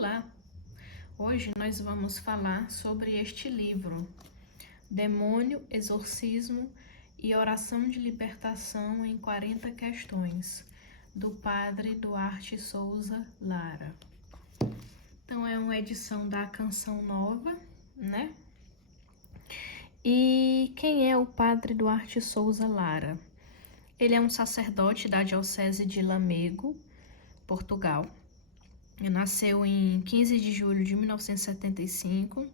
Olá! Hoje nós vamos falar sobre este livro, Demônio, Exorcismo e Oração de Libertação em 40 Questões, do Padre Duarte Souza Lara. Então é uma edição da Canção Nova, né? E quem é o Padre Duarte Souza Lara? Ele é um sacerdote da Diocese de Lamego, Portugal. Nasceu em 15 de julho de 1975,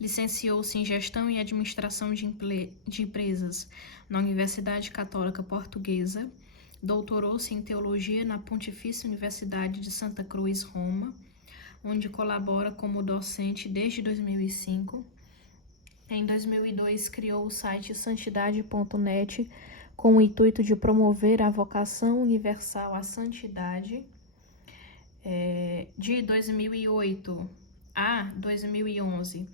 licenciou-se em Gestão e Administração de Empresas na Universidade Católica Portuguesa, doutorou-se em Teologia na Pontifícia Universidade de Santa Cruz, Roma, onde colabora como docente desde 2005. Em 2002, criou o site santidade.net com o intuito de promover a vocação universal à santidade. De 2008 a 2011,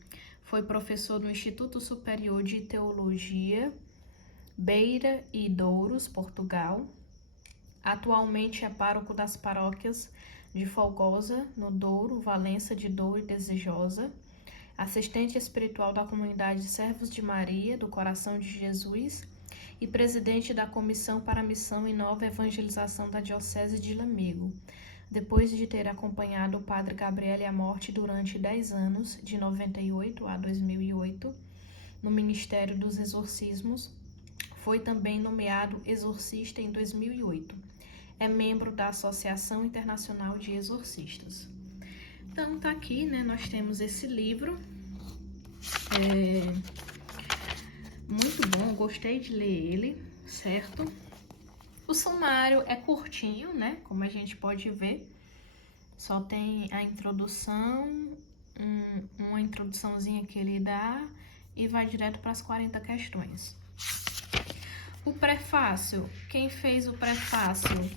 foi professor no Instituto Superior de Teologia, Beira e Douros, Portugal. Atualmente é pároco das paróquias de Folgosa, no Douro, Valença de Douro e Desejosa, assistente espiritual da comunidade Servos de Maria, do Coração de Jesus, e presidente da Comissão para a Missão e Nova Evangelização da Diocese de Lamego, depois de ter acompanhado o padre Gabriele Amorte durante 10 anos, de 98 a 2008, no Ministério dos Exorcismos. Foi também nomeado exorcista em 2008. É membro da Associação Internacional de Exorcistas. Então, tá aqui, né? Nós temos esse livro. Muito bom, gostei de ler ele, certo? O sumário é curtinho, né? Como a gente pode ver, só tem a introdução, uma introduçãozinha que ele dá e vai direto para as 40 questões. O prefácio, quem fez o prefácio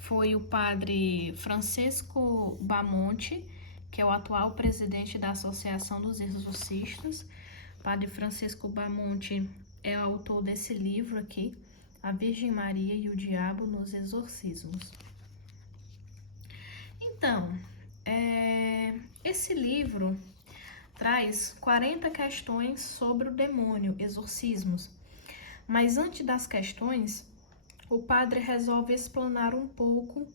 foi o padre Francisco Bamonte, que é o atual presidente da Associação dos Exorcistas. Padre Francisco Bamonte é o autor desse livro aqui, A Virgem Maria e o Diabo nos Exorcismos. Então, esse livro traz 40 questões sobre o demônio, exorcismos. Mas antes das questões, o padre resolve explanar um pouco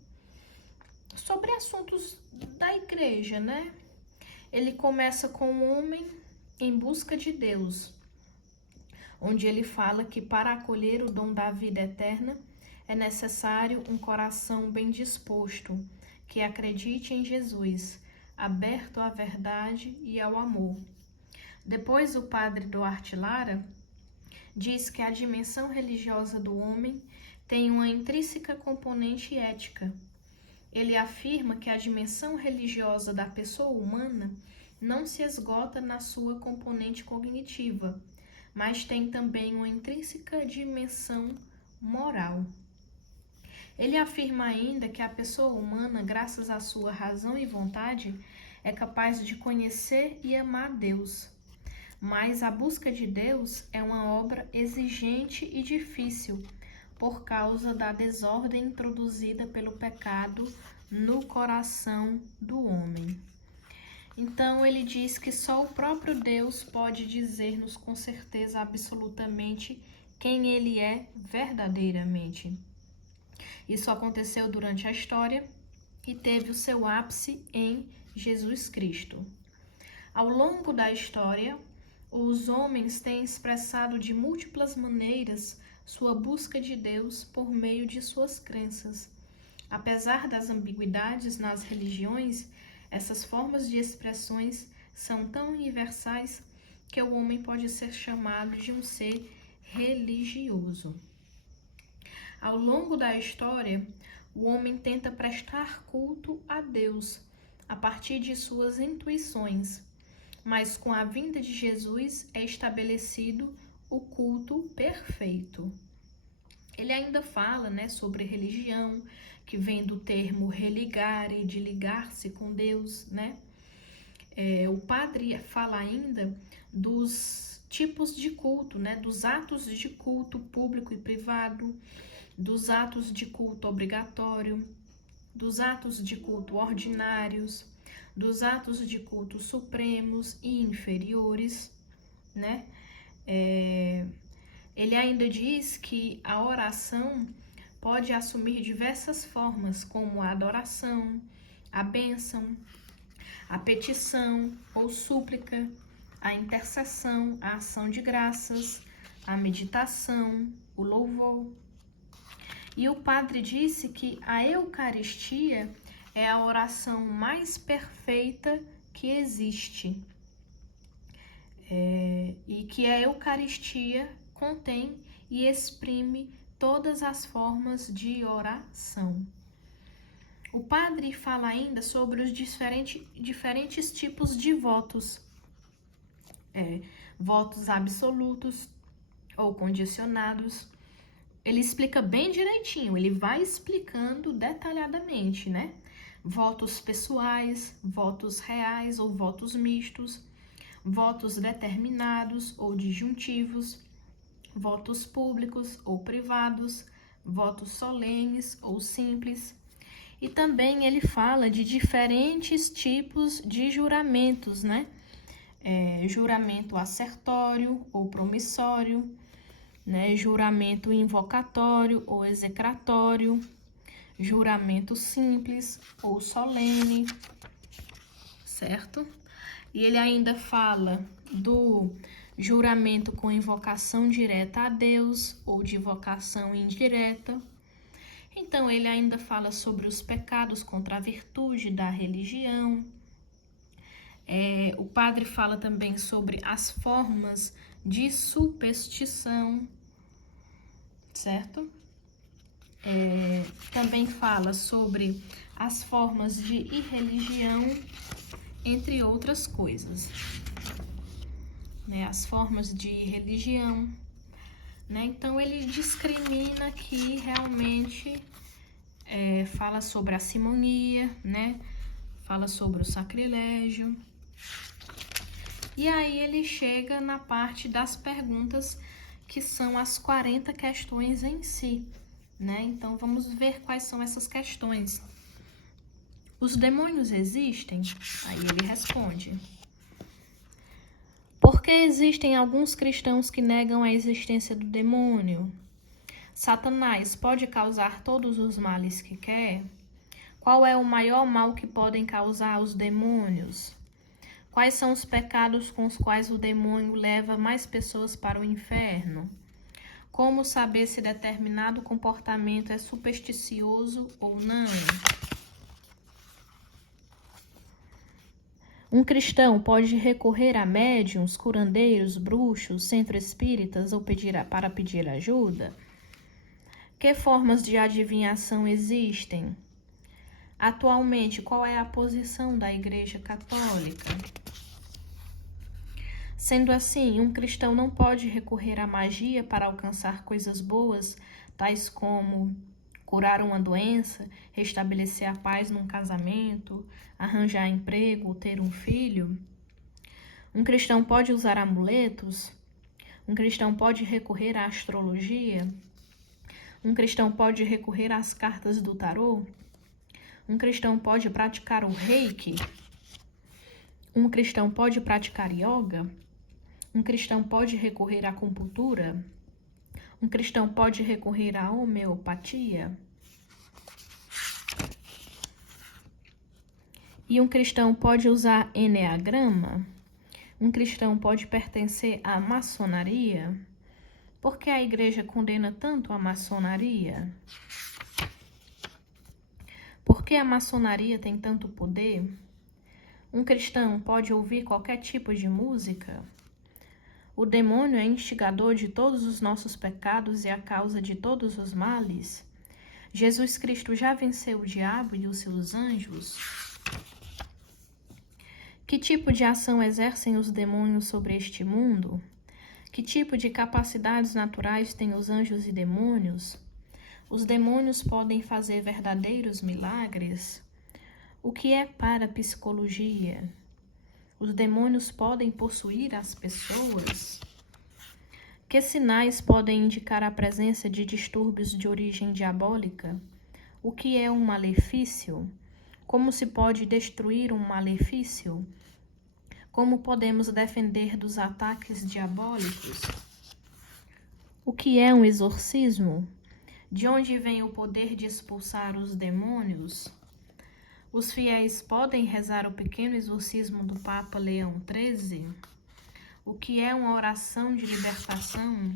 sobre assuntos da igreja, né? Ele começa com o homem em busca de Deus, onde ele fala que para acolher o dom da vida eterna é necessário um coração bem disposto, que acredite em Jesus, aberto à verdade e ao amor. Depois o padre Duarte Lara diz que a dimensão religiosa do homem tem uma intrínseca componente ética. Ele afirma que a dimensão religiosa da pessoa humana não se esgota na sua componente cognitiva, mas tem também uma intrínseca dimensão moral. Ele afirma ainda que a pessoa humana, graças à sua razão e vontade, é capaz de conhecer e amar Deus. Mas a busca de Deus é uma obra exigente e difícil, por causa da desordem introduzida pelo pecado no coração do homem. Então ele diz que só o próprio Deus pode dizer-nos com certeza absolutamente quem ele é verdadeiramente. Isso aconteceu durante a história e teve o seu ápice em Jesus Cristo. Ao longo da história, os homens têm expressado de múltiplas maneiras sua busca de Deus por meio de suas crenças. Apesar das ambiguidades nas religiões, essas formas de expressões são tão universais que o homem pode ser chamado de um ser religioso. Ao longo da história, o homem tenta prestar culto a Deus a partir de suas intuições, mas com a vinda de Jesus é estabelecido o culto perfeito. Ele ainda fala, né, sobre religião, que vem do termo religare, de ligar-se com Deus, né? O padre fala ainda dos tipos de culto, né, dos atos de culto público e privado, dos atos de culto obrigatório, dos atos de culto ordinários, dos atos de culto supremos e inferiores, né? Ele ainda diz que a oração pode assumir diversas formas, como a adoração, a bênção, a petição ou súplica, a intercessão, a ação de graças, a meditação, o louvor. E o padre disse que a Eucaristia é a oração mais perfeita que existe. E que a Eucaristia contém e exprime todas as formas de oração. O padre fala ainda sobre os diferentes tipos de votos. Votos absolutos ou condicionados. Ele explica bem direitinho, ele vai explicando detalhadamente, né? Votos pessoais, votos reais ou votos mistos, votos determinados ou disjuntivos, votos públicos ou privados, votos solenes ou simples. E também ele fala de diferentes tipos de juramentos, né? Juramento assertório ou promissório, né? Juramento invocatório ou execratório, juramento simples ou solene, certo? E ele ainda fala do juramento com invocação direta a Deus ou de invocação indireta. Então, ele ainda fala sobre os pecados contra a virtude da religião. O padre fala também sobre as formas de superstição, certo? Também fala sobre as formas de irreligião, entre outras coisas. As formas de religião, né? Então, ele discrimina aqui realmente, fala sobre a simonia, né? Fala sobre o sacrilégio. E aí ele chega na parte das perguntas, que são as 40 questões em si, né? Então, vamos ver quais são essas questões. Os demônios existem? Aí ele responde: por que existem alguns cristãos que negam a existência do demônio? Satanás pode causar todos os males que quer? Qual é o maior mal que podem causar os demônios? Quais são os pecados com os quais o demônio leva mais pessoas para o inferno? Como saber se determinado comportamento é supersticioso ou não? Um cristão pode recorrer a médiuns, curandeiros, bruxos, centros espíritas ou para pedir ajuda? Que formas de adivinhação existem? Atualmente, qual é a posição da Igreja Católica? Sendo assim, um cristão não pode recorrer à magia para alcançar coisas boas, tais como curar uma doença, restabelecer a paz num casamento, arranjar emprego ou ter um filho. Um cristão pode usar amuletos? Um cristão pode recorrer à astrologia? Um cristão pode recorrer às cartas do tarô? Um cristão pode praticar o reiki? Um cristão pode praticar yoga? Um cristão pode recorrer à acupuntura? Um cristão pode recorrer à homeopatia? E um cristão pode usar eneagrama? Um cristão pode pertencer à maçonaria? Por que a igreja condena tanto a maçonaria? Por que a maçonaria tem tanto poder? Um cristão pode ouvir qualquer tipo de música? O demônio é instigador de todos os nossos pecados e a causa de todos os males? Jesus Cristo já venceu o diabo e os seus anjos? Que tipo de ação exercem os demônios sobre este mundo? Que tipo de capacidades naturais têm os anjos e demônios? Os demônios podem fazer verdadeiros milagres? O que é parapsicologia? Os demônios podem possuir as pessoas? Que sinais podem indicar a presença de distúrbios de origem diabólica? O que é um malefício? Como se pode destruir um malefício? Como podemos defender dos ataques diabólicos? O que é um exorcismo? De onde vem o poder de expulsar os demônios? Os fiéis podem rezar o pequeno exorcismo do Papa Leão XIII? O que é uma oração de libertação?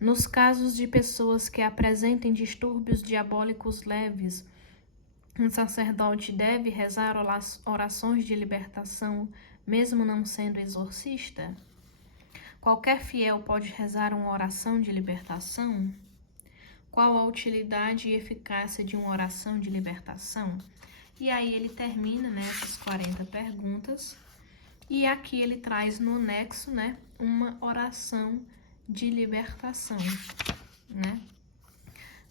Nos casos de pessoas que apresentem distúrbios diabólicos leves, um sacerdote deve rezar orações de libertação, mesmo não sendo exorcista? Qualquer fiel pode rezar uma oração de libertação? Qual a utilidade e eficácia de uma oração de libertação? E aí ele termina, né, essas 40 perguntas. E aqui ele traz no anexo, né, uma oração de libertação, né?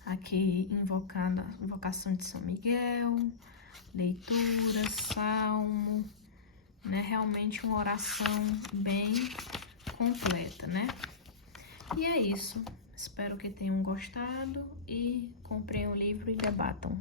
Aqui invocando a invocação de São Miguel, leitura, salmo, né? Realmente uma oração bem completa, né? E é isso. Espero que tenham gostado e comprem o livro e debatam.